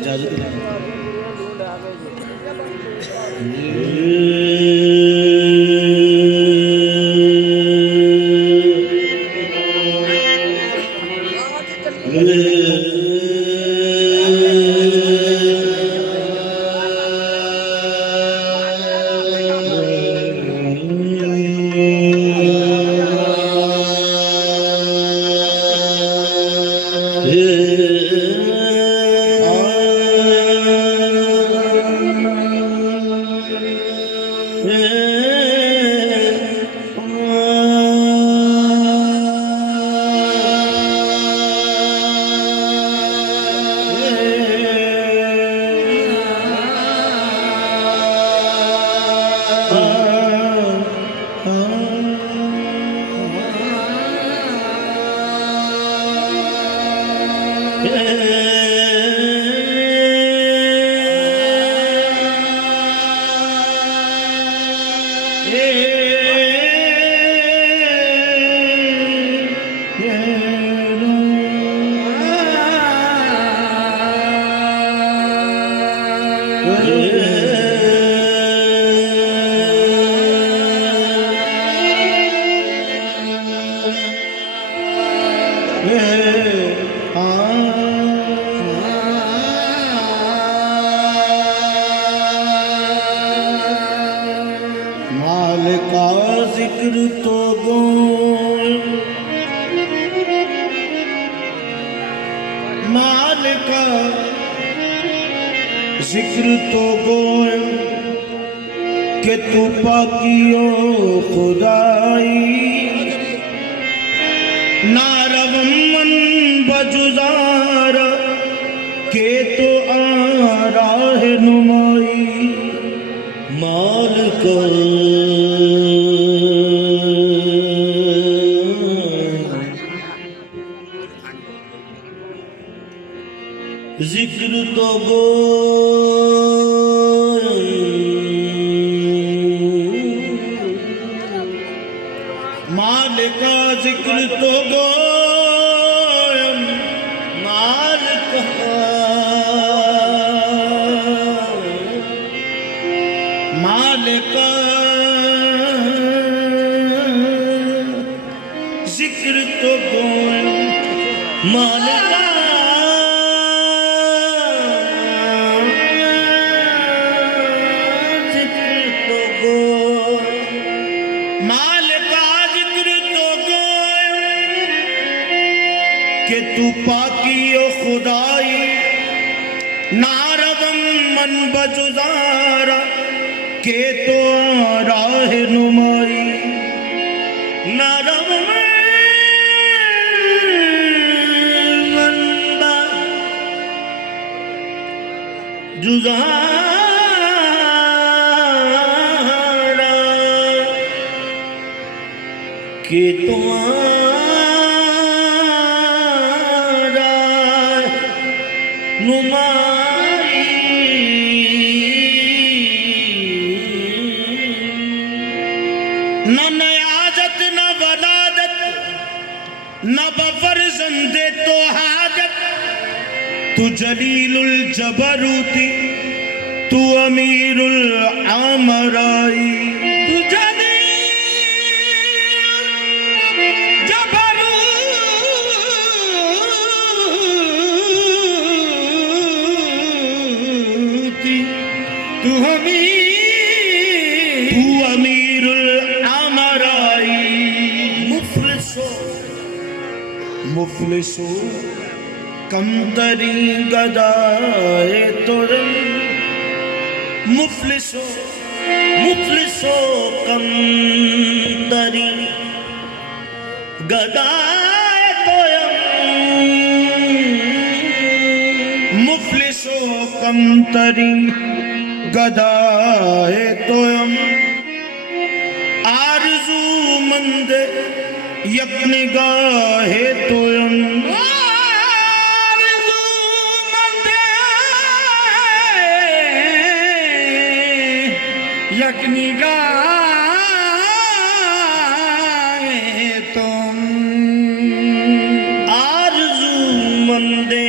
इजाजत माल का जिक्र तो गोल, माल का जिक्र तो गोल कि तू पाकियो खुदाई नारवम मन बजुजार के तो आ राह नुमाई माल का जिक्र तो गो माल का जिक्र तो गो माल का माल का जिक्र तो गो माल का कि तू पाकी ओ खुदाई नारवम मन बजुदारा के तो राह नुमाई नारवम मन बजुदारा के तो नुमाई न नयाजत न वलादत न बफरजंदे तो हाजत तू जलीलुल जबरूती तू अमीरुल आमराई तू जलील तू अमीरुल आमराई मुफलिसो कमतरी गदाए तुरम मुफलिसो कमतरी गदाए तुरम मुफलिसो कमतरी गदाए तोयम आरज़ू मंद यकने गाहे तोयम आरज़ू मंद यकने गाहे तुम आरज़ू मंदे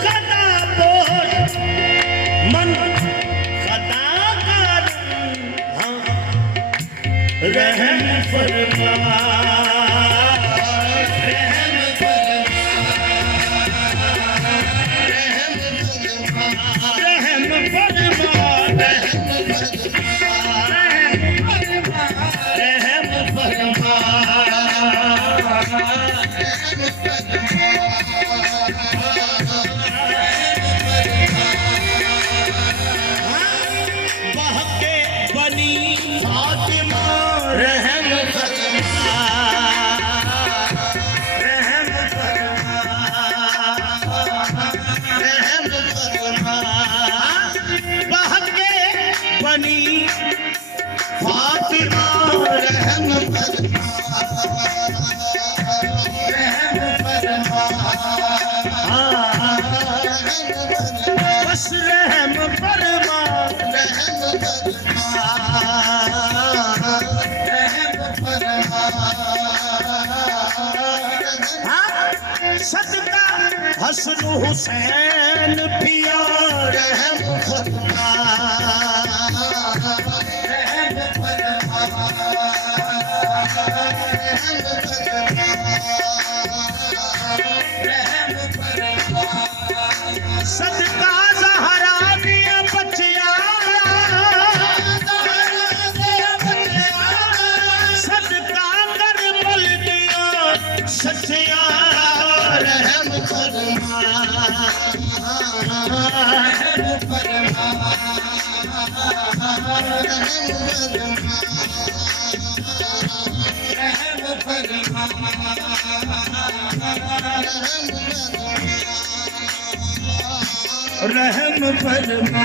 खता पोश मन खता कर रहम फरमा सदका हसन हुसैन पिया रहम फरमा सदका ज़हरा दिया बच्चिया सदका करबल दिया सच्चिया रहम फरमा रहम फरमा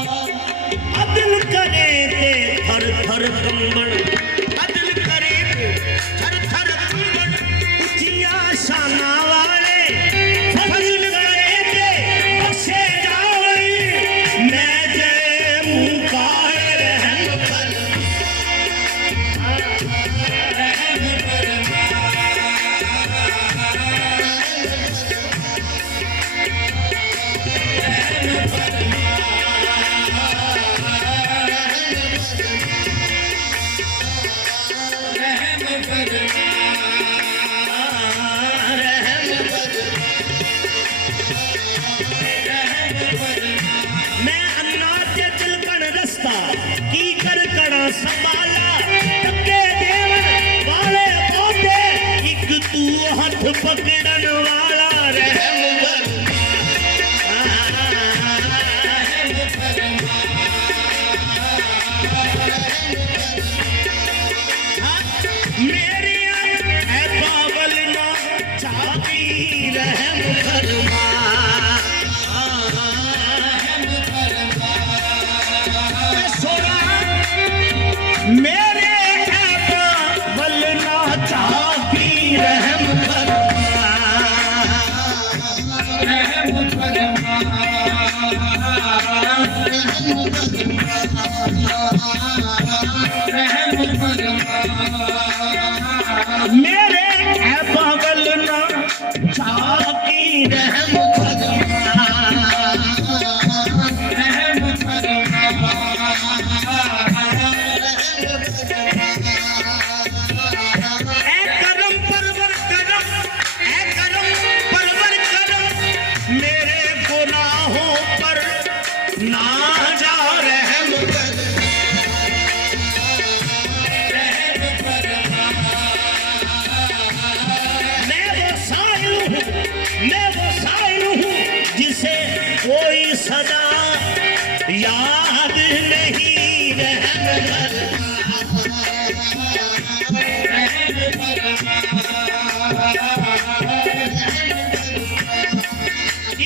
अदिल करे ते थर थर कंबड़ अदिल करे ते थर थर कंबड़ उचिया शाना वाले फजल करे ते बख्शे जावे मैं जय मुँह का रहम फरमा संभाला टके देवन वाले पौधे एक तू हाथ पकड़न वाला रहम मेरी है पागल ना चाहती रहम फरमा मेरे पागल ना चाहती रहम फरमा रहम फरमा रहम फरमा मेरे पागल ना चाहती रहम फरमा रहम फरमा ना जा रहम मैं वो साइल हूँ जिसे कोई सदा याद नहीं रहम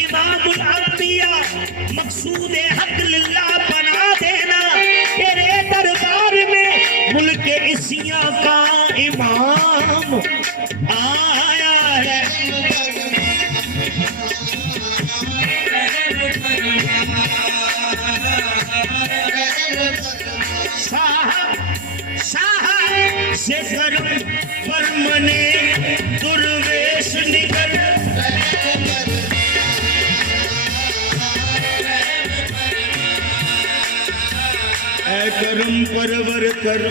इमामुल अंबिया मकसूद हक लिल्लाह बना देना तेरे दरबार में मुल्क इसिया का इमाम आया है साहब साहब से कर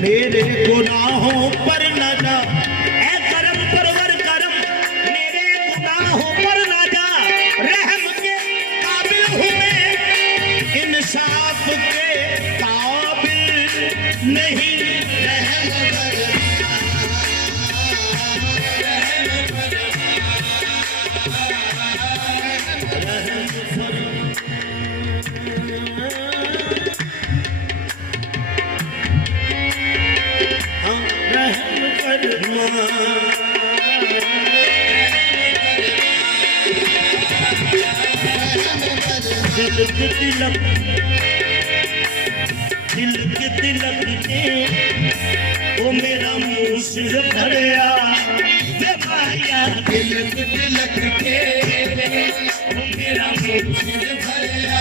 मेरे गुनाहों पर न जा, ऐ करम परवर करम मेरे गुनाहों पर न जा। रहम के काबिल हूँ मैं, इंसाफ के काबिल नहीं। रहम दिल के तिलक, दिल के तिलक ने ओ मेरा मुँह सिर भरिया वे माया। दिल के तिलक के ओ मेरा मुँह सिर भरिया,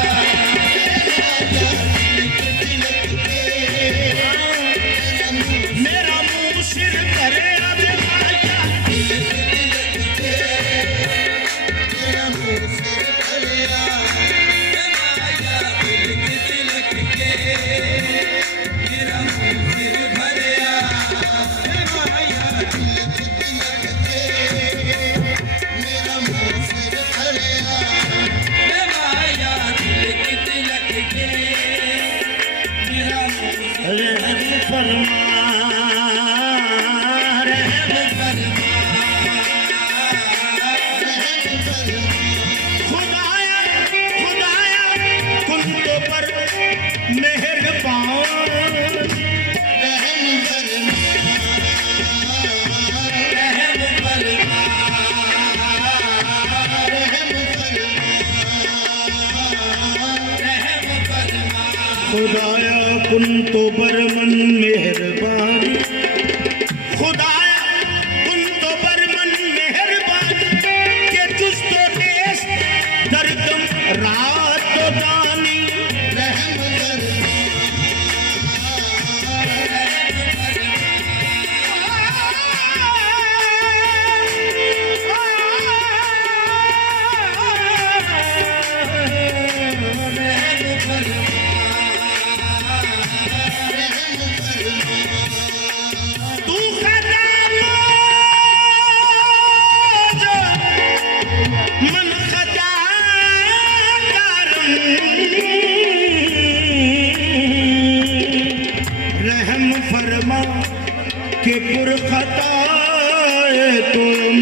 मेरा मुँह सिर भरिया वे माया। दिल के तिलक के मेरा मुँह सिर भरिया, खुदाया कुन तो बरमन मेहरबानी, खुदाया कुन तो बरमन मेहरबानी के तुझ तो देश दरगम रात तो दानी। रहम फरमा के पुरखताए तुम,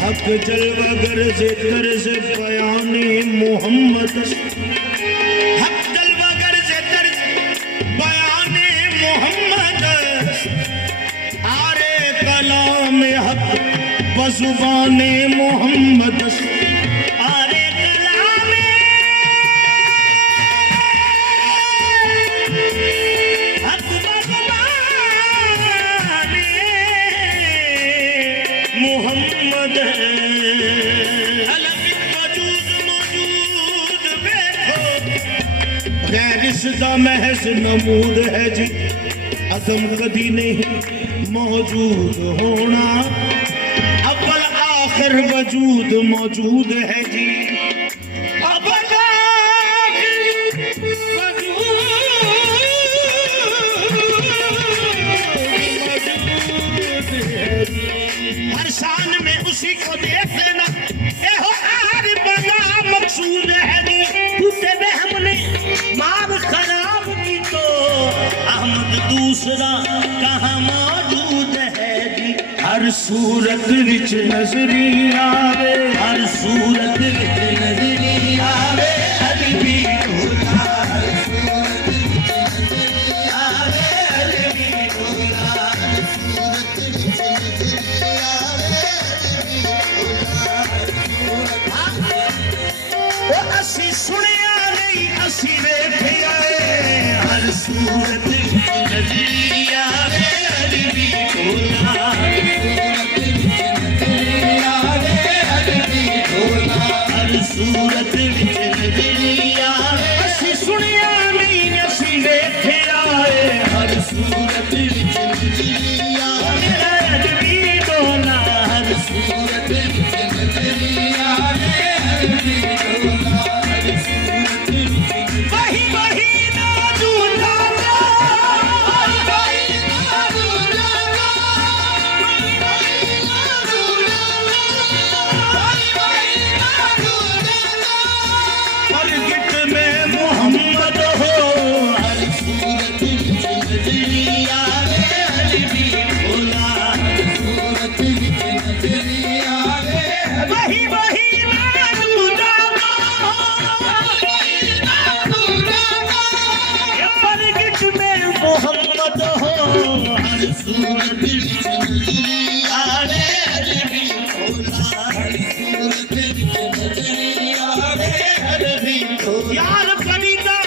हक जलवा गर्ज कर्ज बयाने मोहम्मद, हक जलवा गर्ज कर्ज बयाने मोहम्मद। आरे कलाम हक बजुबाने मोहम्मद, आरे कलाम हक बजुबाने मोहम्मद। अलग वजूद मौजूद देखो, गैर इसदा महज नमूद है जी। अदम कदी नहीं मौजूद होना, अव्वल आखिर वजूद मौजूद है जी। अव्वल आखिर वजूद है जी। हर शान में उसी को देख लेना, एहो आर बना मकसूद है जी। टूटे बहम ने मार खराब की तो अहमद दूसरा कहाँ मौजूद है जी। हर सूरत विच नजरी आवे, हर सूरत विच नजरी आवे अदबी ढोला। हर सूरत विच नजरी आवे अदबी ढोला, हर सूरत विच नजरी आवे अदबी ढोला। ओ असी सुनिया नहीं असी वेखिया, हर सूरत विच नजरी आवे अदबी ढोला। सूरत विच नजरिया असी सुनिया नहीं असी वेखिया, हर सूरत विच वही वही परगिट में मोहम्मद हो हर सूरत यार फरीदा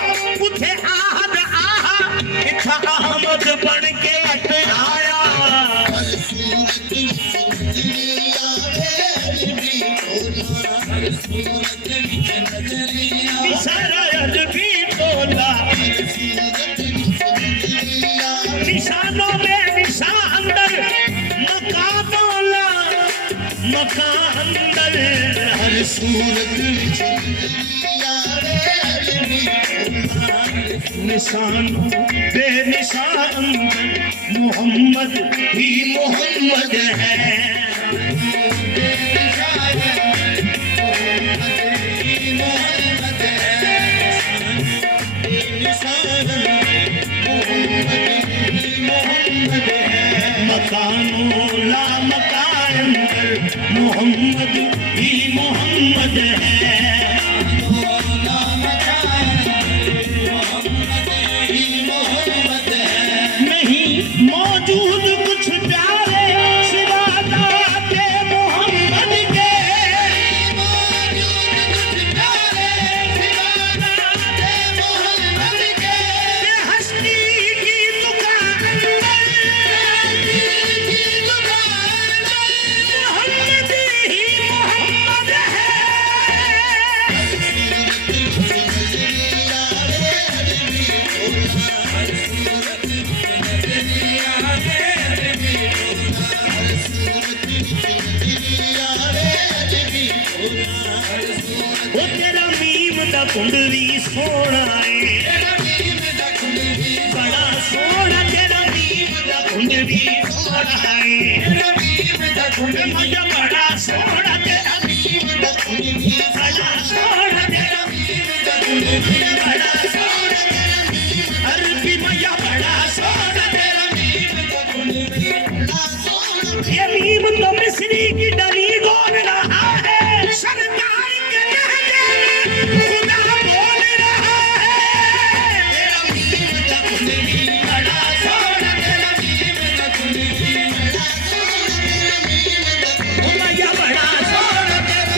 उठे आहद आहा इथा अहमद बन के आया सारा अजबी तोला निशानों में निशान अंदर मकानोला मकान अंदर हर सूरत निशानों बेनिशान मोहम्मद ही मोहम्मद है मकानों ला मकान मोहम्मद ही मोहम्मद है मौजूद कुछ प्यारे सिवा दाते मोहम्मद के हस्ती की दुकान मोहम्मद ही मोहम्मद है वो तेरा मीम दा कुंडली सोना है बड़ा सोना तेरा मीम दा कुंडली सोना है मजा बड़ा सोना तेरा मीम दा कुंडली बड़ा सोना तेरा मीम दा कुंडली बड़ा सोना अरबी मजा बड़ा सोना तेरा मीम दा कुंडली ये मीम तो मिस्री की डली बोल रहा है सरकार के लहजे में खुदा बोल रहा है तेरा मीम दा कुंडली बड़ा सोना तेरा मीम दा कुंडली बड़ा सोना मजा बड़ा सोना तेरा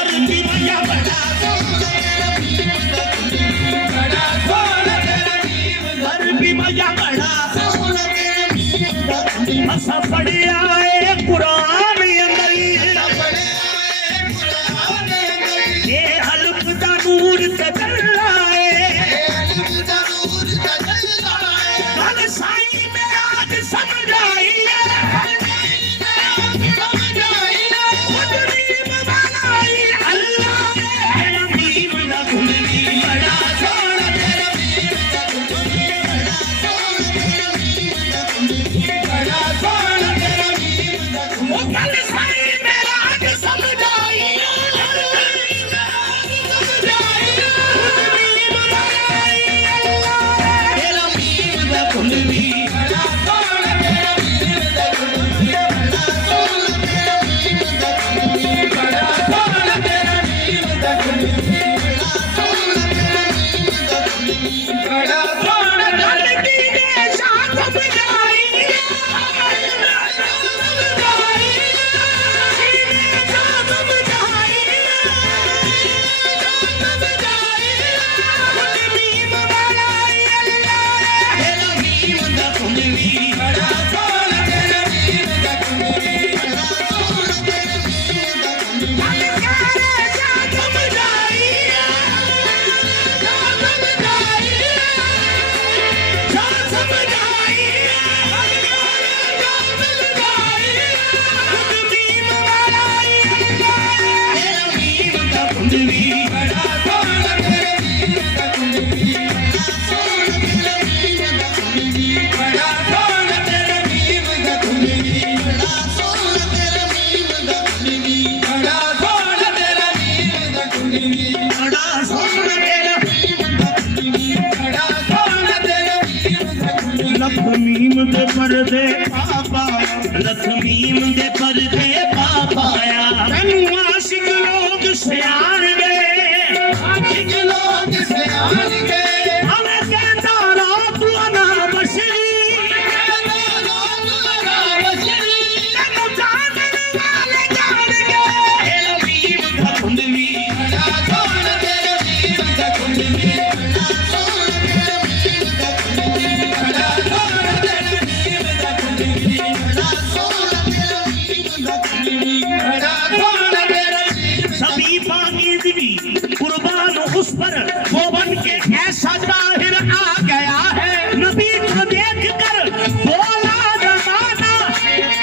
अरबी मजा बड़ा सोना तेरा मीम दा कुंडली बड़ा सोना तेरा मीम अरबी मजा बड़ा सोना तेरा मीम दा कुंडली असा पढ़े आए कुरान अंदर ये हल्फ दा नूर ते चलाए गल साईं में आज समझ आई मुजरिम बनाई अल्लाह तेरा मीम दा कुंडली बड़ा सोना तेरा मीम दा कुंडली बड़ा सोना तेरा मीम दा कुंडली बड़ा सोना तेरा मीम दा कुंडली गल साईं में आज समझ आई तेरा मीम दा कुंडली बड़ा सोना तेरा मीम दा कुंडली बड़ा सोना तेरा मीम दा कुंडली बड़ा सोना तेरा मीम दा कुंडली बड़ा सोना तेरा मीम दा कुंडली बड़ा सोना लड़की ने शान बजाई लख मीम दे पर्दे पापा लख मीम दे पर्दे सभी पाकीज़ भी कुर्बान उस पर वो बन के ऐसा जाहिर आ गया है, नबी को देख कर बोला जमाना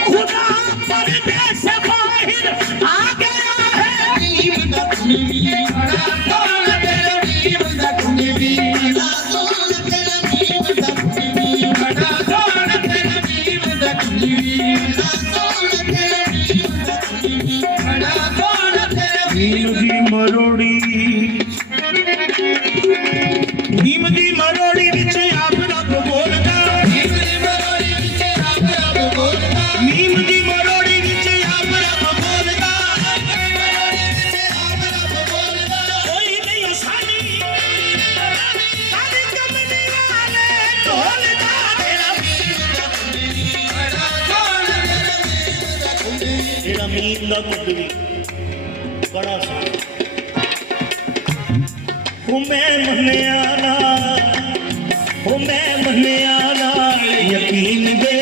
खुदा पर्दे से बाहर आ गया है। भीम दी मरोड़ी विच आप रब बोलदा, भीम दी मरोड़ी विच आप रब बोलदा, भीम दी मरोड़ी विच आप रब बोलदा, कोई नहीं सानी काली कमली वाले ढोलदा, तेरा मीम दा कुंडली बड़ा सा मैं मन्निया नाल यकीन दे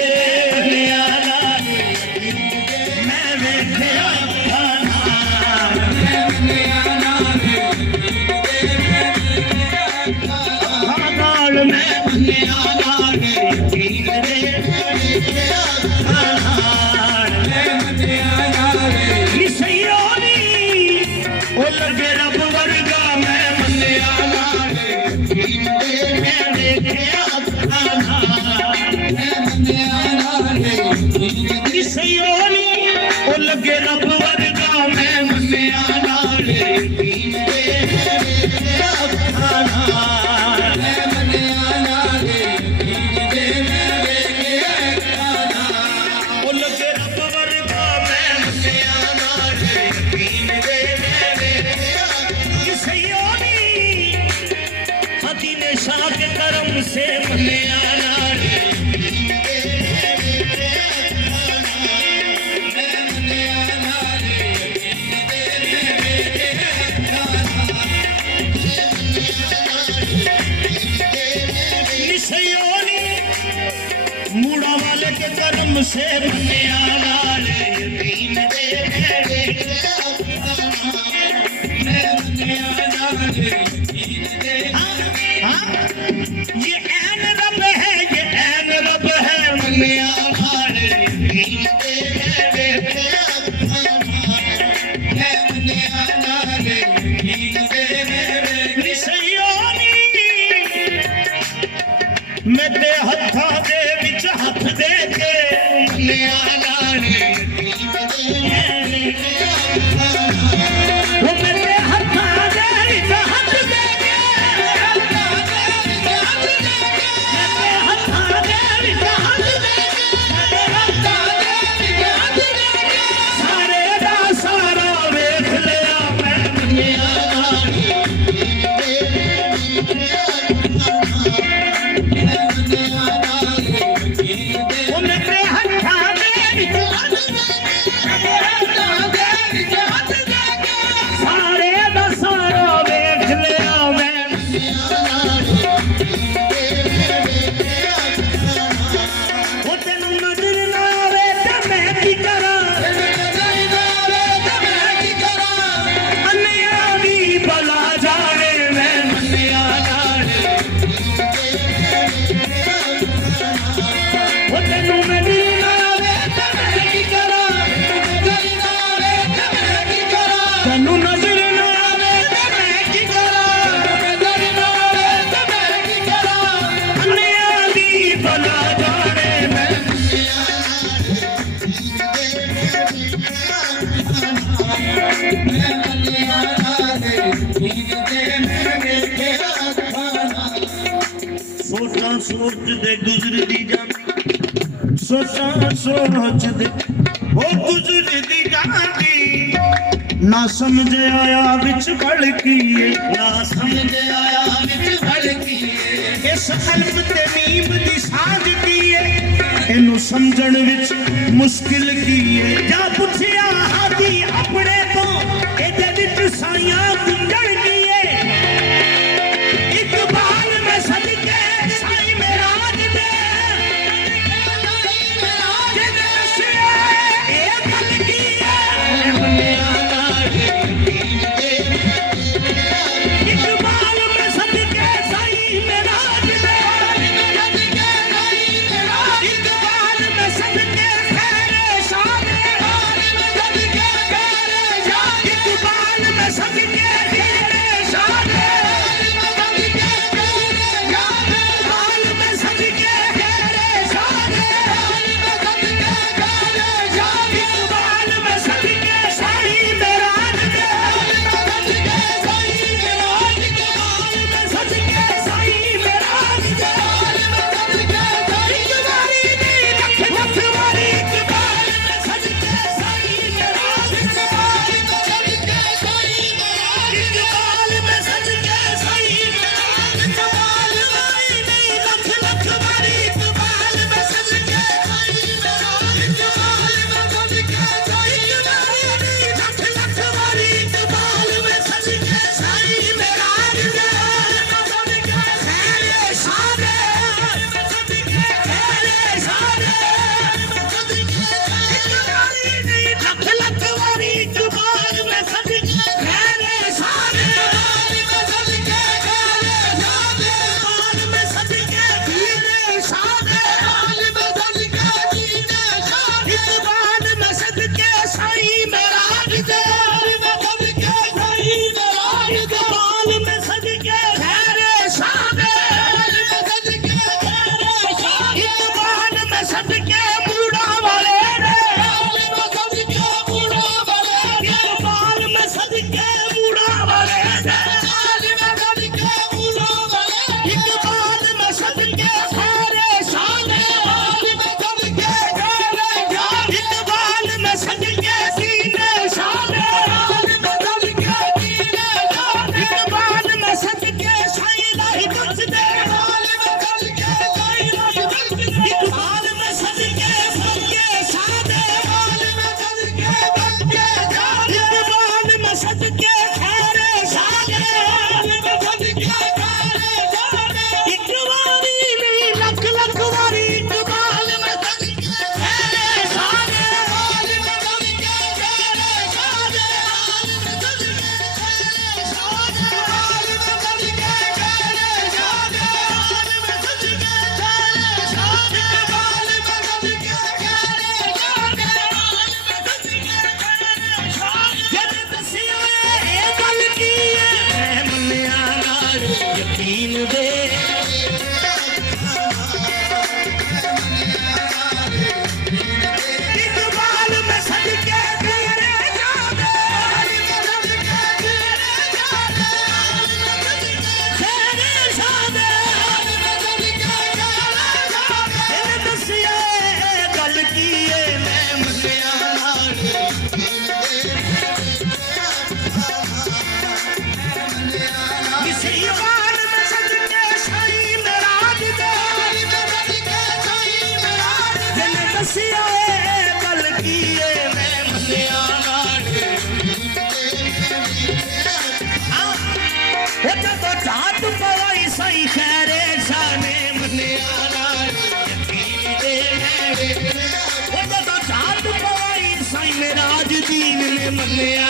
मैं वेखिया नाल मैं मन्निया नाल यकीन दे ओ लगे रब वर्गा मैं मन्निया नाल यकीन दे मैं वेखिया ओ लगे रब वर्गा मैं मन्निया नाल यकीन दे ओ लगे रब वर्गा मैं मन्निया नाल यकीन दे ने शाह के करम से मन्निया नाल मूड़ा वाले के करम से मन्निया नाल यकीन दे ये ऐन रब है, ये ऐन रब है मन्निया नाल यकीन दे मेरे हत्था दे विच हथ दे के मन्निया नाल यकीन दे वो मेरे हत्था दे विच हथ दे के सारे दा सारा वेख लिया मैं मन्निया नाल सोचा सोच दे गुजरदी जांदी, सोचा सोच दे वो गुजरदी जांदी, ना समझ आया विच भड़की, ना समझ आया विच भड़की, इस अल्फ ते मीम दी सांझ की इनू समझण विच मुश्किल की जा पुछया हादी अपने तो इहदे विच साइयां गुंजण की इकबाल में सदके साईं मेराज दे जिन्ने दस्सिया ए गल की आज दीन ने मन्या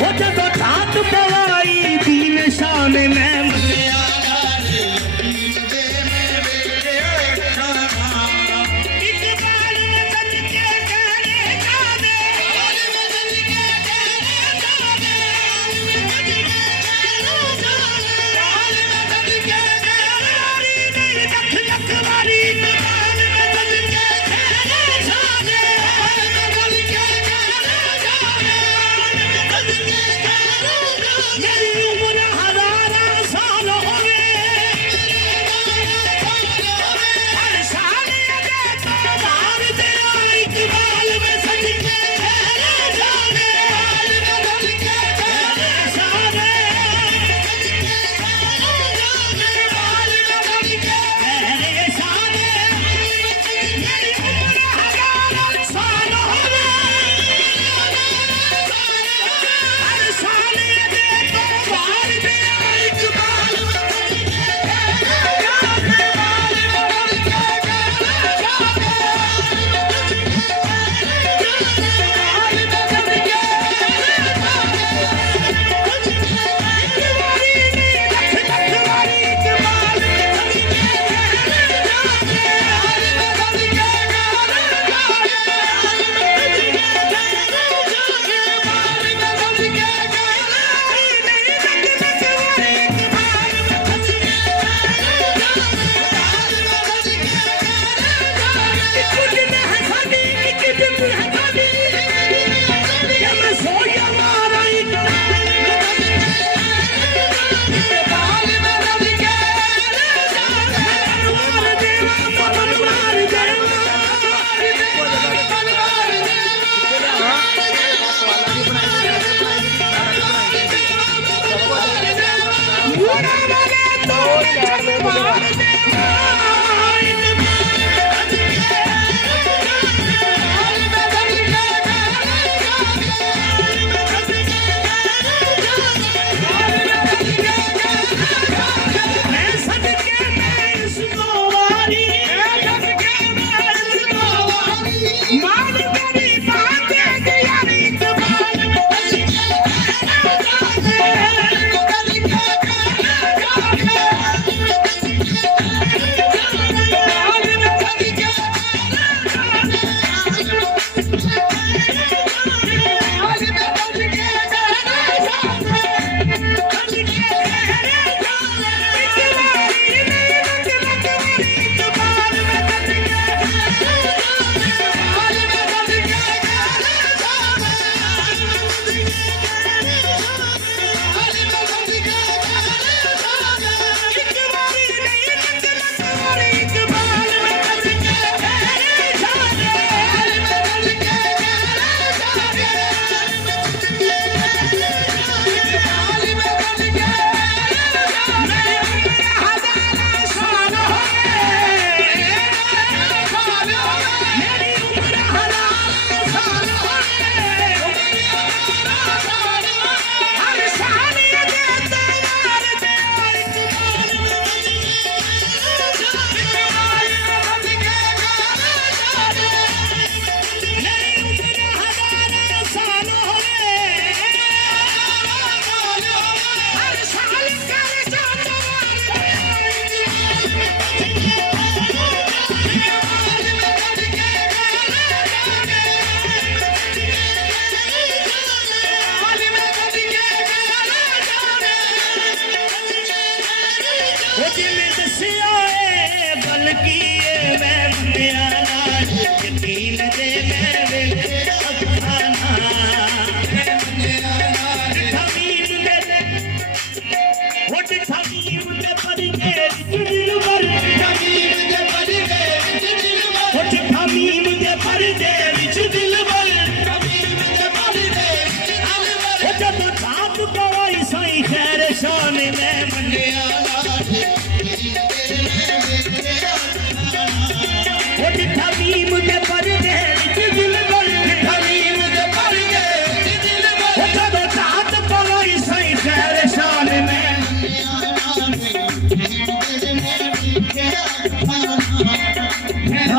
वो जब ठाट पवाई दीन शान में मन्या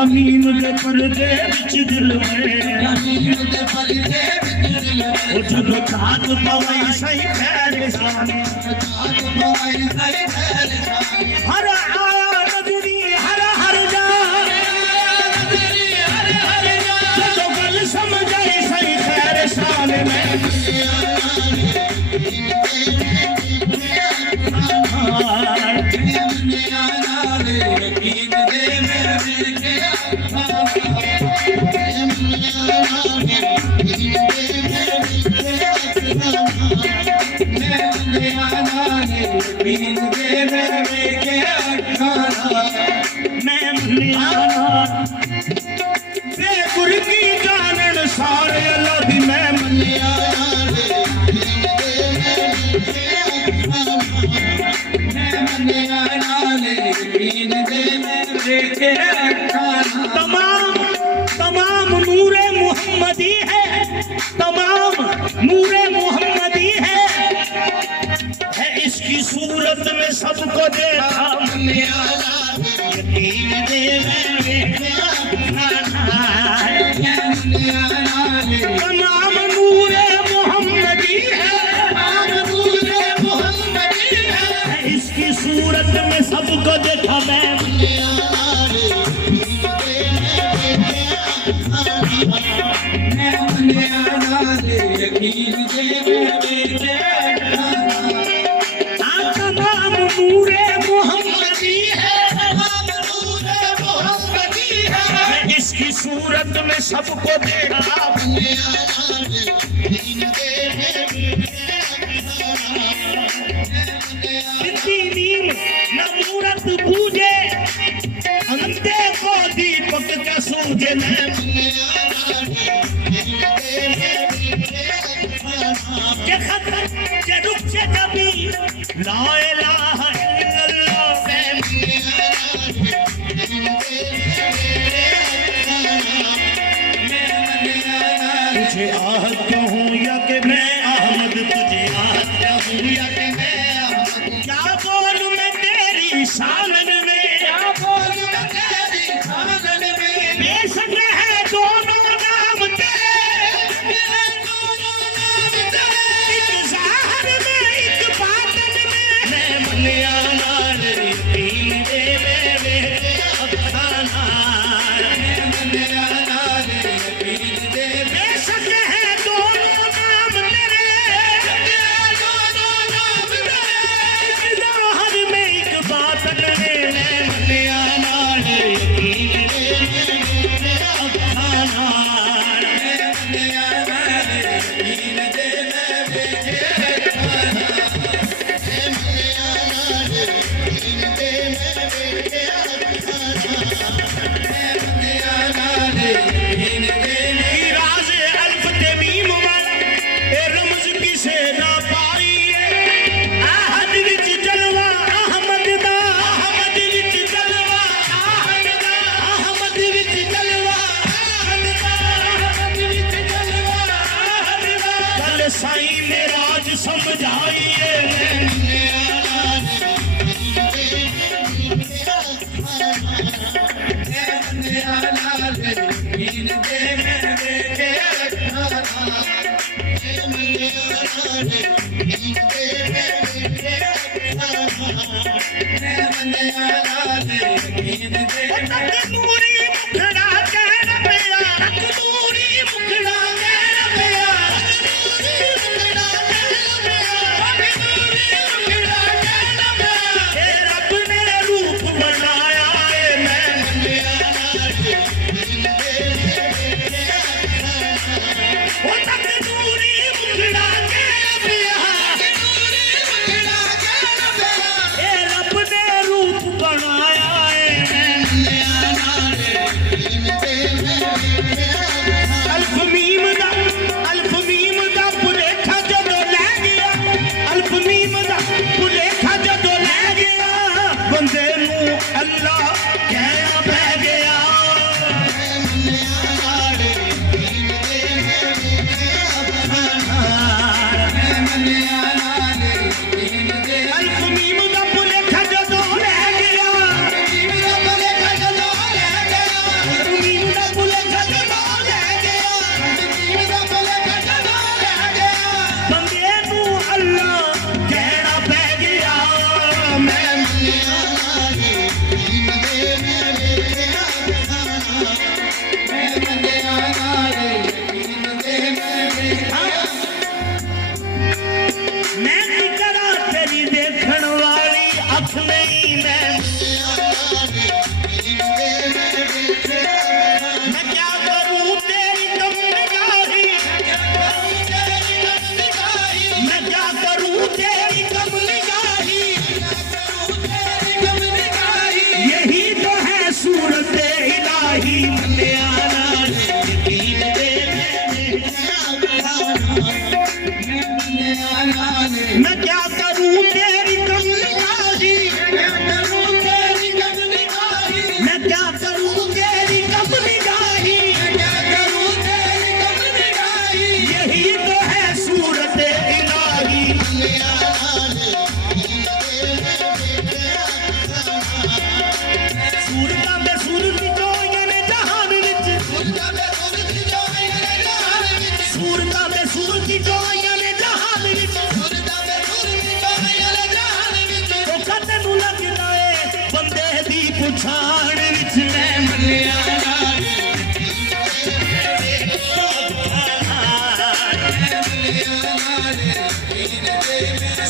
जमीन दे पर्दे विच दिल में ओ जब तात पवई सही खैर शान हर आया नजरी हर हर जा जो गल समझाई सही खैर शान में बेगुर की जानन सारे अल्लाह दी मैं मनिया तमाम नूरे मोहम्मदी है तमाम नूरे मोहम्मदी है इसकी सूरत में सबको देखा यकीन दे तमाम नूरे मोहम्मदी है इसकी सूरत में सबको देखा मैं तमाम नूरे मोहम्मदी है इसकी सूरत में सबको देखा नमूरत पूजे अंधे को दीपक का सूझे रुक से कभी ला इलाहा इल्लल्लाह तुझे आहत कहूँ या कि मैं अहमद तुझे आहत कहूँ या कि मैं अहमद क्या बोलूं मैं तेरी शान में बेशक है दोनों नाम तेरे एक ज़ाहिर में एक बातिन में मैं मनिया नाल यकीन दे मेरे अखाना बेशक है दोनों नाम तेरे एक ज़ाहिर में एक बातिन में मैं मनिया नाल यकीन दे मेरे अखाना साईं मेराज समझाइए रब ने रूप बनाया है मैं क्या करूं तेरी कम निगाही, मैं क्या करूं तेरी कम निगाही, यही तो है सूरत इलाही। सूरता में सूरत जो ये जहान विच, सूरता में सूरत जो ये जहान विच, बंदे दी पुछाण विच मैं मन्निया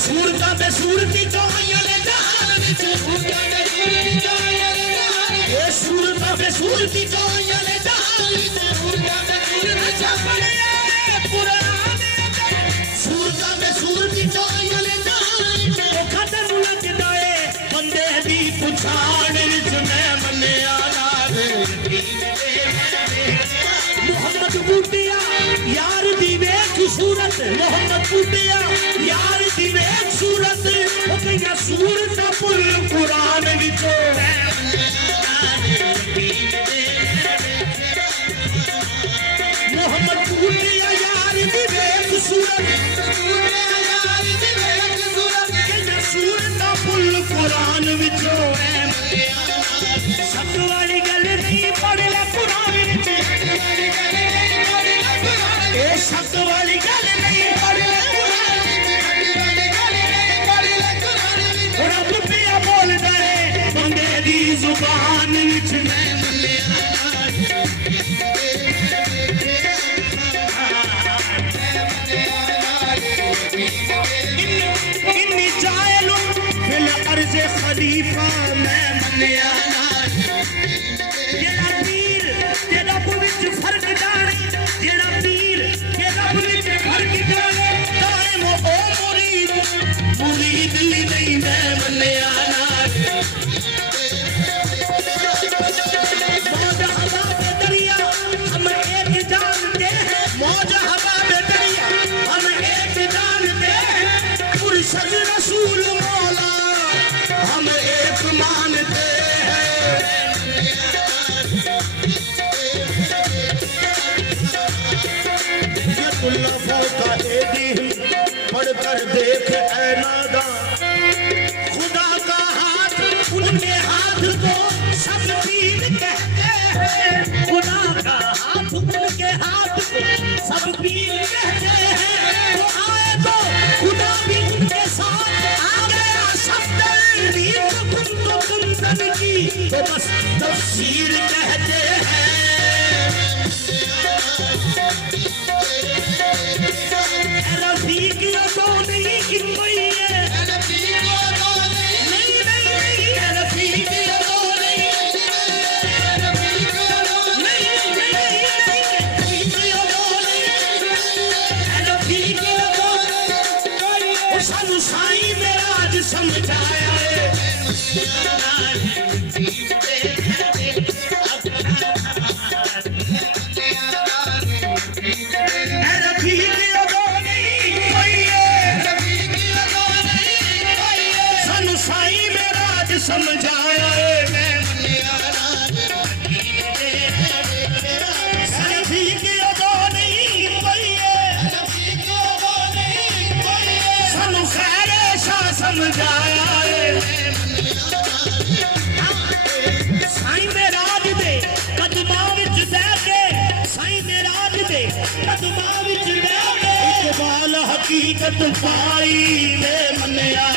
सूरता में सूरती चौहान जहान विच, सूरता में सूरती चौहान जहान विच, सूरता में सूरती चौहान जहान विच खतन लग जाए बंदे दी पुछाण विच मैं मन्निया मोहम्मद बूटिया यार दी वेख सूरत, मोहम्मद बूटिया यार दी वेख सूरत, ओ कहिया सूरत पुल कुरान विचो मोहम्मद बूटिया यार दी वेख सूरत, कहिया सूरत पुल कुरान विचो शक वाली गल नहीं पढ़ ले कुरान विच, ए शक वाली गल नहीं पढ़ ले कुरान, रब पिया बोल दे बंदे दी जुबान विच मैं इन्नी जायलु फिल अर्ज़ खलीफा मैं मन्निया जेड़ा पीर जेड़ा विच फर्क जाने, जेड़ा पीर जेड़ा विच फर्क जाने दाइम ओ मुरीद, मुरीद ही नहीं मैं मन्निया मौज हवा में दरिया हम एक जानते हैं, मौज हवा में दरिया हम एक जानते हैं, मुर्शद रसूल मौला हम एक मानते हैं। लफ्ज़ों का एदी पढ़कर देख ऐ नादां, खुदा का हाथ उनके हाथ को सब पीर कहते हैं, खुदा का हाथ उनके हाथ को सब पीर कहते हैं, तो आए तो खुदा भी उनके साथ आ गया शब्द कुंदन की तो बस तफसीर कहते हैं। रफीक तो नहीं कि कोई है, नहीं नहीं नहीं रफीक तो नहीं, नहीं नहीं रफीक तो नहीं, सानू साईं मेरा आज समझाया है हकीकत पाई वे मन्या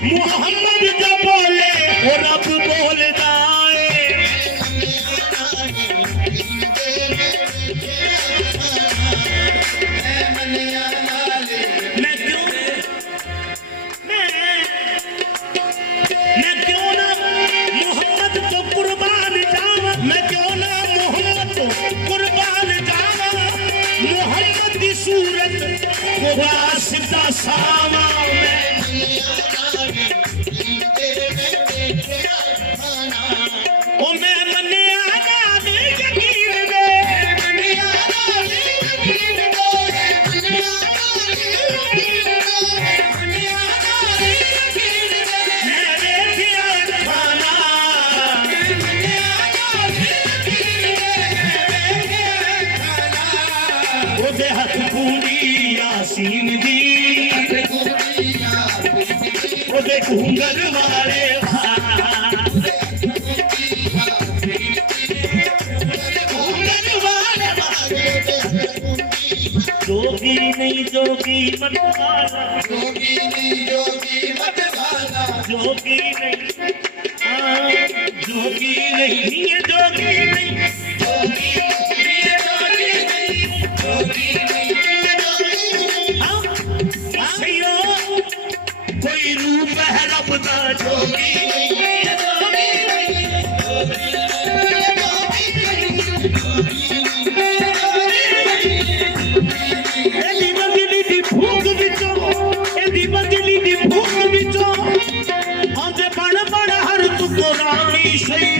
मोहम्मद जो बोले वो रब बोलता मैं क्यों ना मोहम्मद को कुर्बान जावा मैं क्यों ना मोहम्मद को कुर्बान जावा मोहम्मद की सूरत को वासिता सावा घूंगर वाले जोगी नहीं जोगी मत वाला जोगी नहीं जोगी मत वाला जोगी नहीं जोगी नहीं ये जोगी नहीं जोगी कोई रूप है रब का जोगी भूख बिचो बदली दी भूख बिचो आंदे बड़ बड़ हर तू रानी सही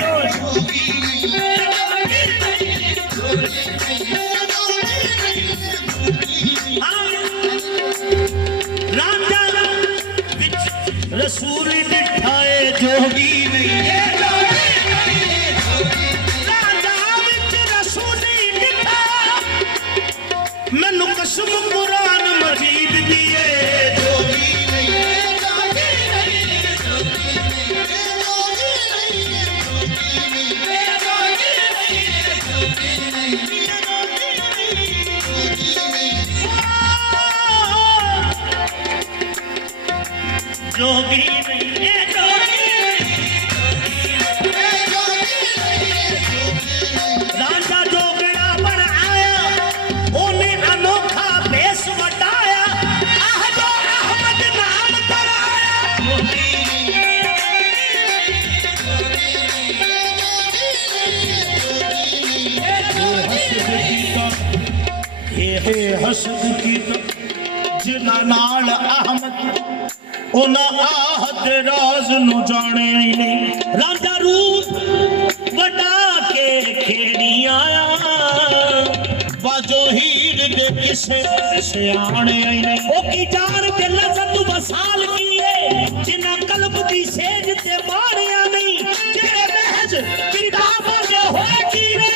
रसूल दिखाए जोगी नहीं मैनू कसम कुरान मजीद दिए जोगी जोगी राजा जोगड़ा पर आया ओने अनोखा भेष वटाया आहदो अहमद नाम पर आया हसद की जिना नाल अहमद ओ ਉਹਨਾਂ ਆਹਦ ਰਾਜ਼ ਨੂੰ ਜਾਣਿਆ ਹੀ ਨਹੀਂ। ਰਾਂਝਾ ਰੂਪ ਵਡਾ ਕੇ ਖੇੜੀ ਆਇਆ, ਬਾਜੋ ਹੀਰ ਦੇ ਕਿਸੇ ਸਿਆਣਿਆ ਹੀ ਨਹੀਂ। ਉਹ ਕੀ ਜਾਨ ਤੇ ਲਜ਼ਤ ਵਸਾਲ ਕੀਏ, ਜਿਨ੍ਹਾਂ ਕਲਬ ਦੀ ਸੇਜ ਤੇ ਮਾਰਿਆ ਨਹੀਂ। ਜਿਹੜੇ ਮਹਿਜ ਕਿਤਾਬਾਂ ਦੇ ਹੋਏ ਕੀਰੇ,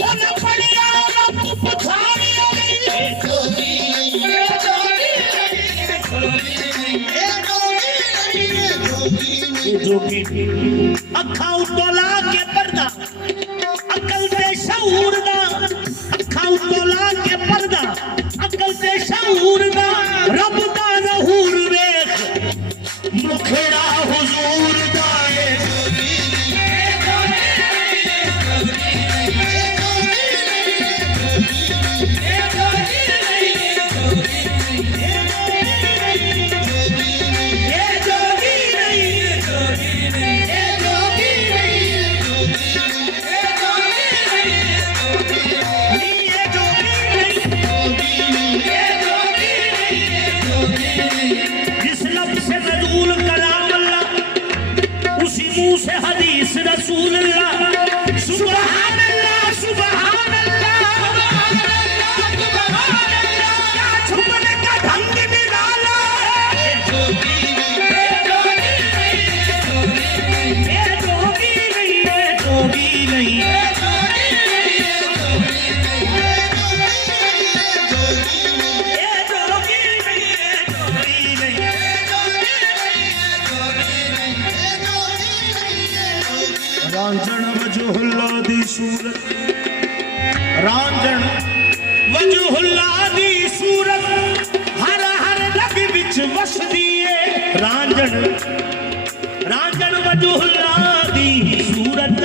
ਉਹਨਾਂ ਪੜਿਆ ਉਹਨਾਂ ਪਛਾਣਿਆ ਨਹੀਂ। जोगी अखा उतो ला के पर्दा, अकल ते शऊर दा, अखा उतो ला के पर्दा, अकल ते शऊर दा। रब दा ज़हूर वेख मुखड़ा हुजूर दा। से हदीस रसूल अल्लाह, सुभान अल्लाह, सुभान अल्लाह, सुभान अल्लाह। क्या छुपने का ढंग निराला है। ये जोगी नहीं, ये जोगी नहीं। रांझण वजहुल्ला दी सूरत, रांझण वजहुल्ला दी सूरत, हर हर रग विच वसदी है। रांझण वजहुल्ला दी सूरत,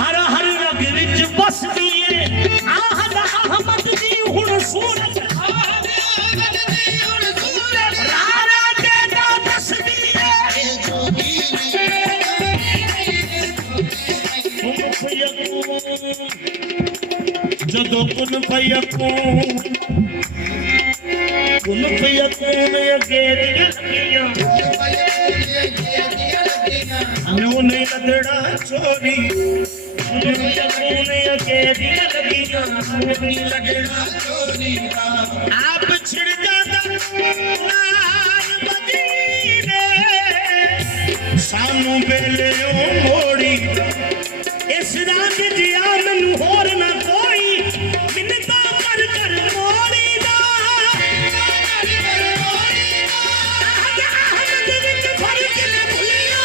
हर हर रग विच वसदी है। आहद अहमद दी हुण सूरत, राणा तेरा दसदी है। जदों कुन फयकून अगे दियां लगियां, म्यूं नहीं लदड़ा चोरी। कुन फयकून अगे दियां लगियां, म्यूं नहीं लदड़ा चोरी। आप छिड़ जादा नाल मदीने, सानू बेले मोड़ी। इस रात जिया मैनू होर ना कोई, मिन्नता कर कर मोड़ी दा। अहमद विच फर के भुलिया,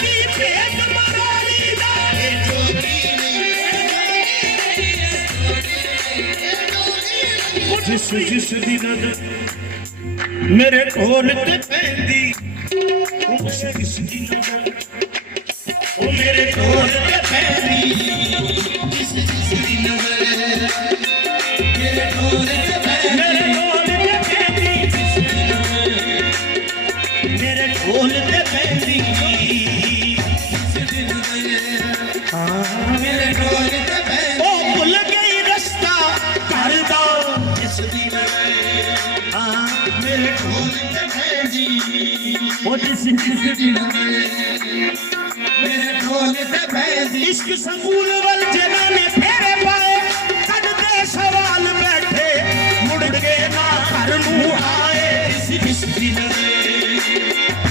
की भेद मरोड़ी दा। ये जोगी जिस जिस दी नजर मेरे ढोल ते पैंदी, उस जिस दी नजर ओ मेरे ढोल ते पैंदी, जिस जिस दी नजर मेरे ढोल ते पैंदी, मेरे ढोल ते पैंदी, मेरे ढोल ते पैंदी। ओ भुल गई रास्ता घर दा, जिस दी नजर मेरे ढोल ते पैंदी, ओ जिस जिस दी नजर मेरे ढोल ते पैंदी। इश्क सकूल वल जनाने फेरे पाए, कदे सवाल बैठे मुड़ के ना घर नू आए। जिस जिस दी नजर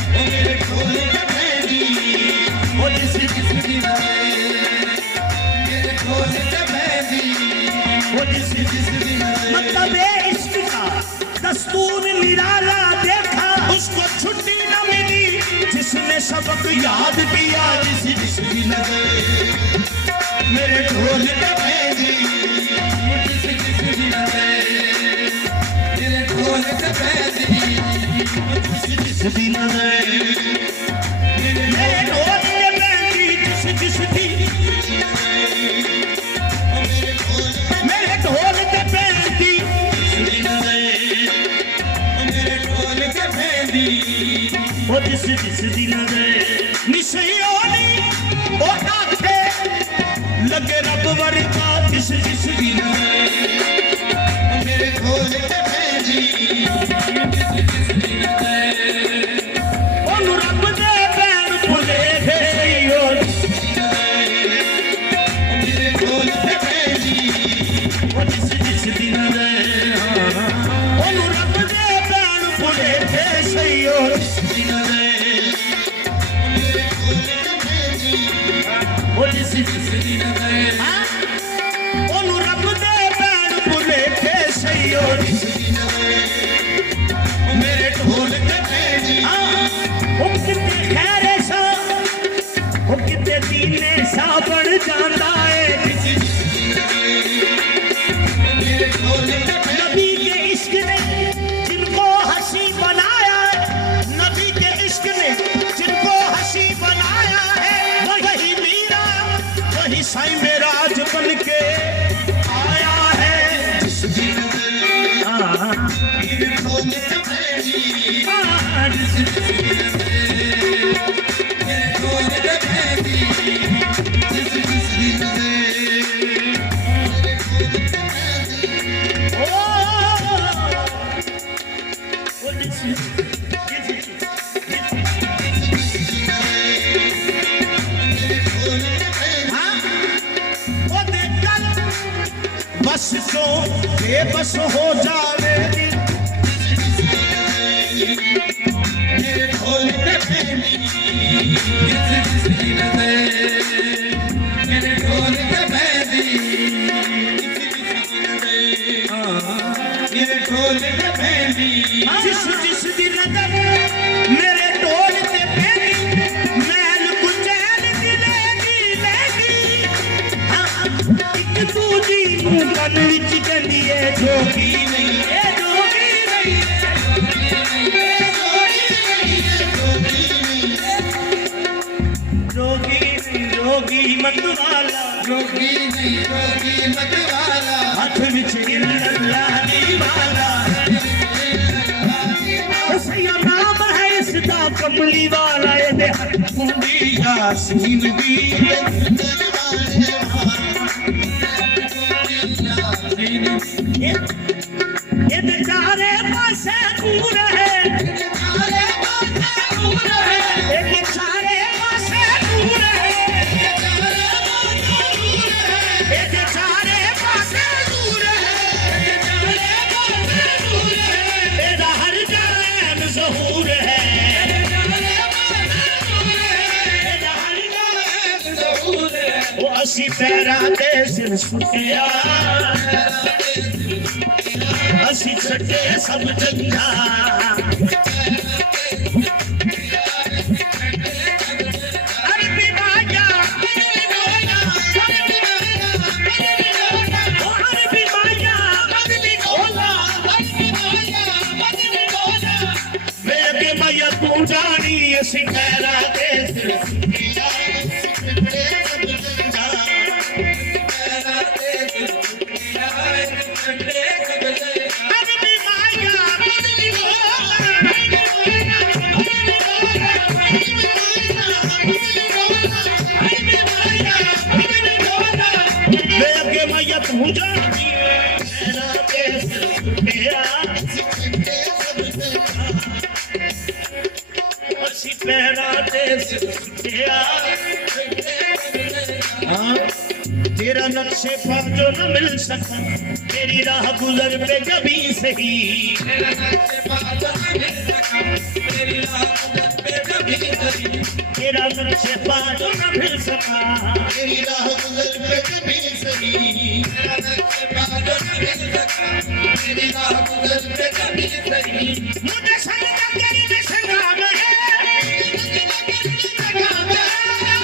ओ मेरे ढोल ते पैंदी, ओ जिस जिस दी नजर मेरे ढोल ते पैंदी, ओ जिस जिस दी नजर। मतलब इश्क का दस्तूर निराला देखा, उसको छुट्टी न मिली जिसने सबक याद किया। जिस जिस दी नजर मेरे ढोल ते पैंदी, जिस जिस दी नजर मेरे ढोल ते पैंदी, जिस जिस दी नजर मेरे ढोल ते पैंदी, जिस जिस दी मेरे ढोल ते पैंदी, जिस नजर मेरे ढोल ते पैंदी, ओ जिस जिस दी नजर। निशयोनी ओ आखे लगे रब वर्गा, जिस जिस दी नजर मेरे ढोल ते पैंदी, मेरे ढोल ते पैंदी ओ किते खैरे सा ओ किते दीने सा बन जांदा है नबी के इश्क ने जिनको हंसी बनाया है नबी के इश्क ने जिनको हंसी बनाया है वही मीरा वही साईं मेराज बन के आया है बस तो बेबस हो जावे जिस जिस दिन मेरे ढोल ते पैंदी मैल गुंजैल दिलेगी लेगी एक दूजी नूं गल विच कहंदी है जोगी नहीं है जोगी नहीं जोगी मतवाला जोगी नहीं जोगी मतवाला हाथ विच अल्लाह दी वाला सैया नाम है इसका कमली वाला ये हाथ कुंडी यासीन दी ये चारे पासे दूर है ये चारे पासे दूर है ये चारे पासे दूर है हर जान ज़हूर है वो असी पैरा दे सिर सुटिया असी छटे सब जंगा अरबी माया अरबी माया मेरे मैया तू जानी असी पैरा दे सिर सुटिया तेरा नक्शे पा जो न मिल सका तेरी राह गुजर पे कभी सही तेरा नक्शे पा जो न मिल सका तेरी राह गुजर पे कभी सही तेरा नक्शे पा जो न मिल सका तेरी राह गुजर पे कभी सही तेरा नक्शे पा जो न मिल सका तेरी राह गुजर पे कभी सही मुझे संग तेरी में संग्राम है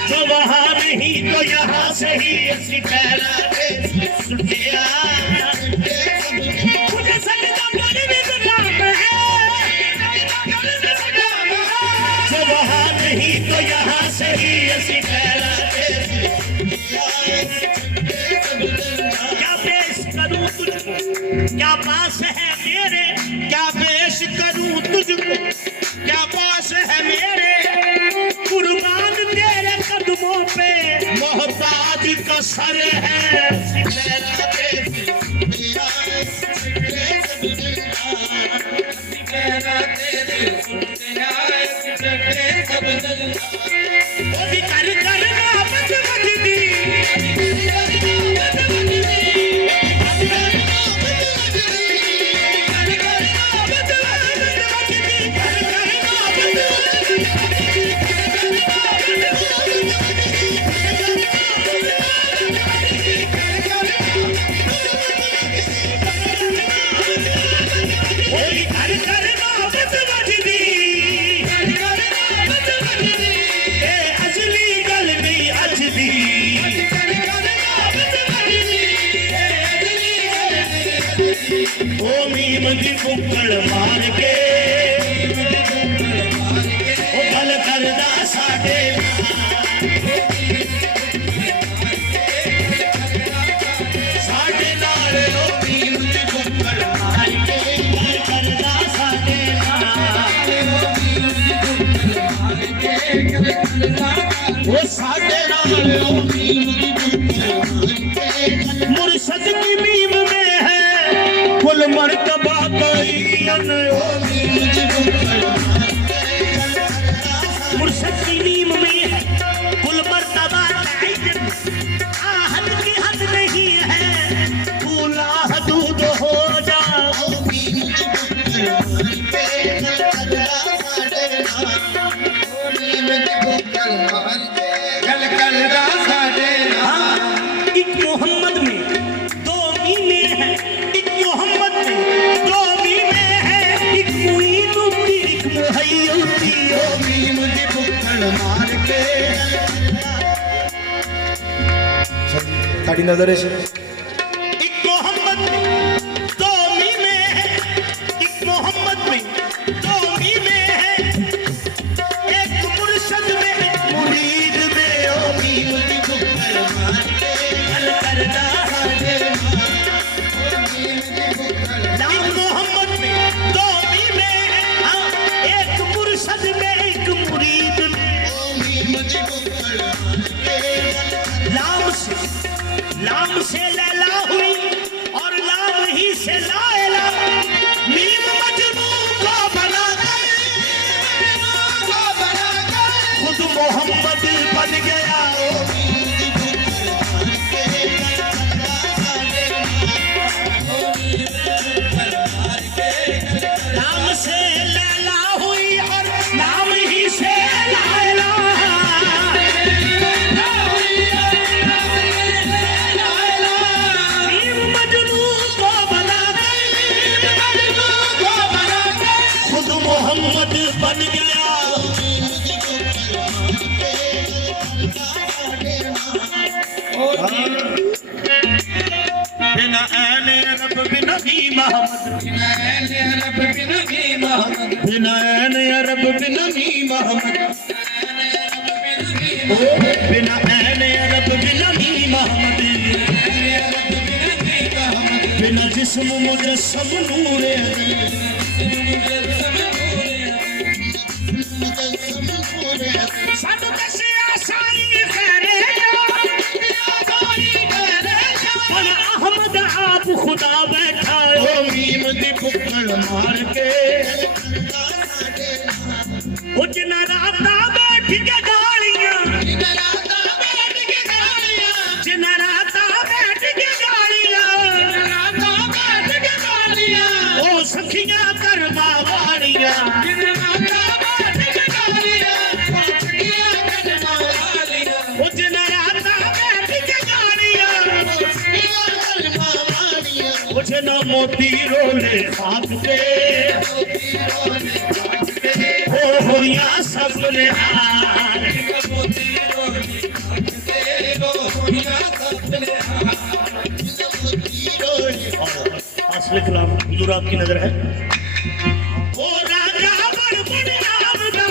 जो वहाँ नहीं तो यहाँ से ही ऐसी पैरा सुटिया मुझे सजदा तेरी में संग्राम है जो वहाँ नहीं तो यहाँ से ही ऐसी पैरा क्या पेश करूँ तुझको क्या पास है मेरे क्या पेश करूँ तुझको क्या पास है मेरे कुर्बान तेरे कदमों पे मोहताज का सर है वो भी कर करना बच बच दी ओ मीम दी बुक्कड़ मार के ओ गल करदा साडे साडे नाल ओ मीम दी बुक्कड़ मार के गल करदा साडे वो साडे नाल ओ मीम दी बुक्कड़ मुर्शद की मीम में है कुल मर्तबा तईन ओ मीम दी बुक्कड़ मुर्शद की मीम में है कुल मर्तबा तईन आहद की हद नहीं है तू लाहदूद हो जा ओ मीम दी एक मोहम्मद में दो मीमें हैं एक मोहम्मद में दो मीमें हैं एक मुईनुद्दीन एक मुहय्यिद्दीन ओ मीम दी बुक्कड़ मार के ताड़ी नजर है एक मोहम्मद में दो मीमें हैं एक मोहम्मद में दो मीमें हैं एक मुर्शद में एक मुरीद में ओ मीम दी बुक्कड़ मार के गल करदा साडे नाम मोहम्मद में दो मीमें हैं हाँ एक मुर्शद में एक मुरीद में ओ मीम दी बुक्कड़ मार के लाम से लैला हुई और लाम ही से लाएला मीम मजनू को बना खुद मोहम्मद बन गया ओ मीम दी बुक्कड़ मार के लाम से लैला हुई और लाम ही से लाएला मीम मजनू को बना खुद मोहम्मद बन गया बिना ऐने रब बिना भी मोहम्मद बिना ऐने रब बिना भी मोहम्मद बिना ऐने रब बिना भी मोहम्मद बिना ऐने रब बिना भी मोहम्मद बिना जिस्म मुजस्सम नूरे सब कसे आसाई करे बना अहमद आप खुदा बैठा ओ मीम दी बुक्कड़ मार के ओ जिना राता बैठ के गालियां जिना राता बैठ के गालियां ओ सखियां करवा वालियां ओ जिना राता बैठ के गालियां ओ जिना मोती रोले हाथ पे ओ होया सब ने हार असली कलाम हुजूर आपकी नजर है ओ राजा बड़ आवदा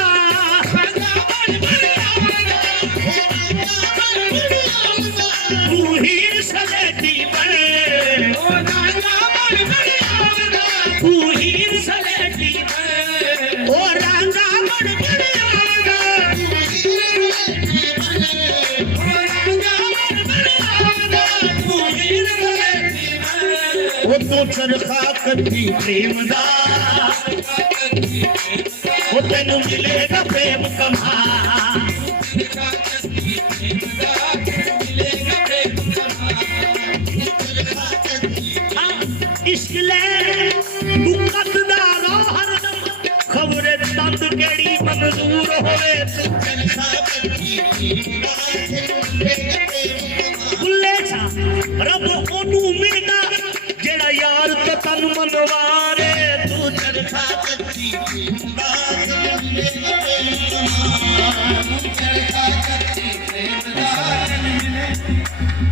तू ही सलेटी बड़े ओ राजा बड़ आवदा तू ही सलेटी बड़े ओ राजा बड़ आवदा वो तो चरखा कदी प्रेम दा वो तेनू मिलेगा प्रेम कमा इश्क ले मुकद्दर हरदम खबरे तंद केड़ी मंजूर होवे बुल्ले छा रब ओनू मिलदा जेड़ा यार ते तन मनवारे तू चरखा कच्ची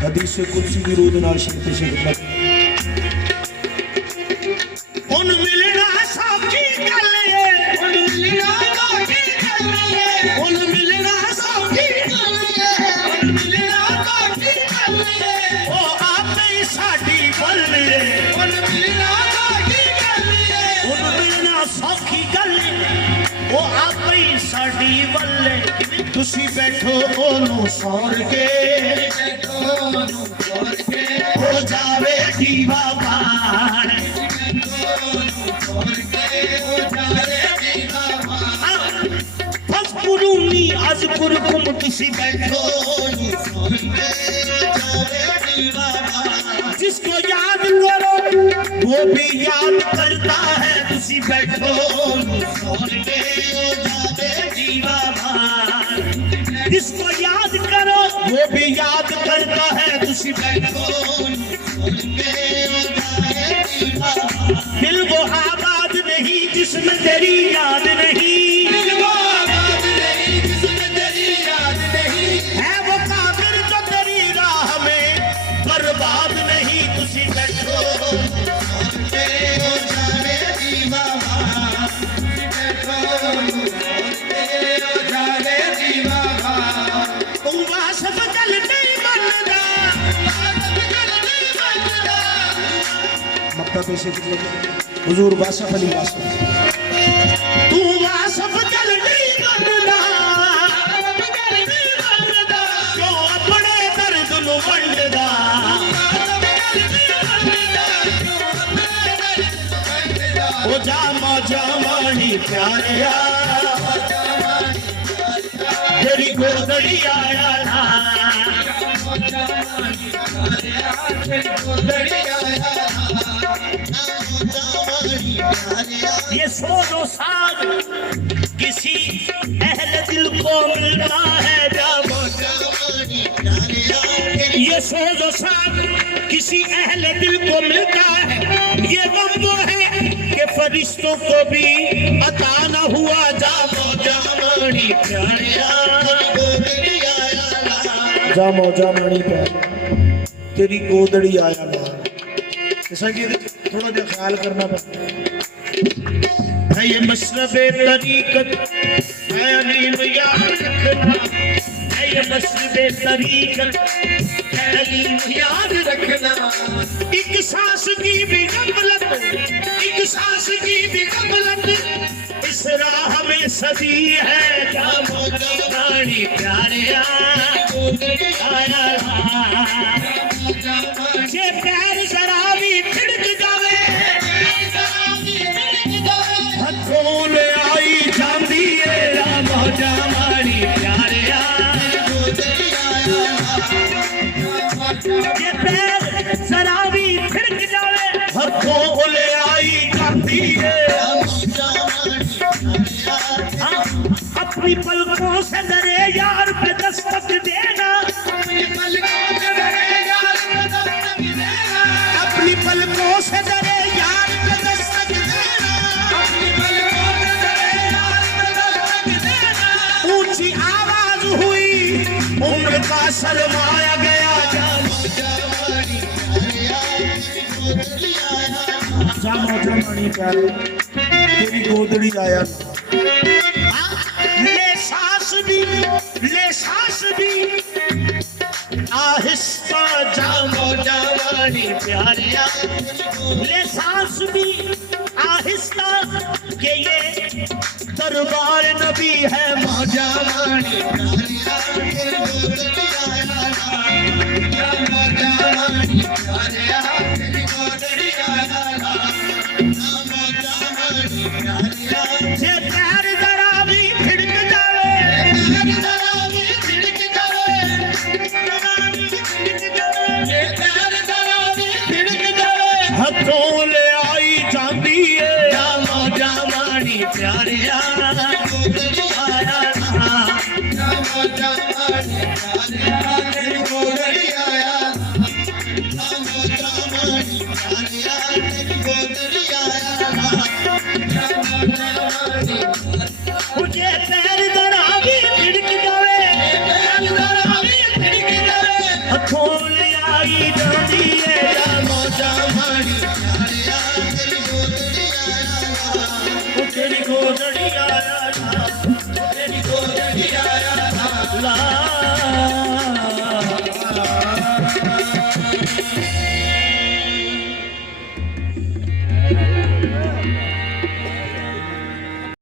हदीस कुर्सी दी रूद नाल शिफ्ट साडी बल्ले उन मिलना सौखी गल वो आप ही साडी बल्ले तुसी बैठो ओनू सौर के हो जावे दीवा बाण फसपुरूनी अजपुरकुम तुसी बैठो जिसको याद करो वो भी याद करता है तुसी बैठो जिसको याद करो वो भी याद करता है तुसी बैठो दिल वो आबाद नहीं जिसमें तेरी याद नहीं है वो काबिर जो तेरी राह में बर्बाद नहीं तुसी बैठो मक्का पेशे हुजूर वासफ अली वासफ तू वासफ जल नहीं बनदा जो अपने दर्द नु वंडदा ओ जामा जामानी प्यारिया तेरी गोदड़ी आया ना ये सोनो साग किसी अहल दिल को मिलता है जामो ये सोनो साग किसी अहल दिल को मिलता है ये गम वो है कि फरिश्तों को भी अता न हुआ जामो जामनी प्यारिया जामो जामनी प्यारिया तेरी गोदड़ी आया ना थोड़ा जो ख्याल करना है ये मशरबे तरीकत है अलीम याद रखना है ये मशरबे तरीकत है अलीम याद रखना एक सांस की भी गफलत एक सांस की भी गफलत इस राह में सदी है जामो जामानी प्यारिया आया ये पैर जरा भी थिड़क जावे हथों ले आई जांदी है रामो जामानी प्यारिया ये पैर जरा भी थिड़क जावे हथों ले आई जांदी है अपनी पलकों से डरे यार पे दस्तक देना अपनी पलकों से डरे यार पे दस्तक देना ऊंची आवाज हुई उम्र का शर्माया गया जामो जामनी प्यारी तेरी गोदड़ी आया ले सांस भी आहिस्ता जामो जामानी प्यारिया ले सांस भी आहिस्ता के ये दरबार नबी है मौजामानी ये पैर जरा भी थिड़क जावे हथों ले आई जाती है जामो जामानी प्यारिया आया जामो जामानी प्यारिया जामो जामानी प्यारिया मुझे पैर जरा भी थिड़क जावे हथों ले आई जाती है जामो जामानी तेरी गोदड़ी आया तेरी गोदड़ी आया ला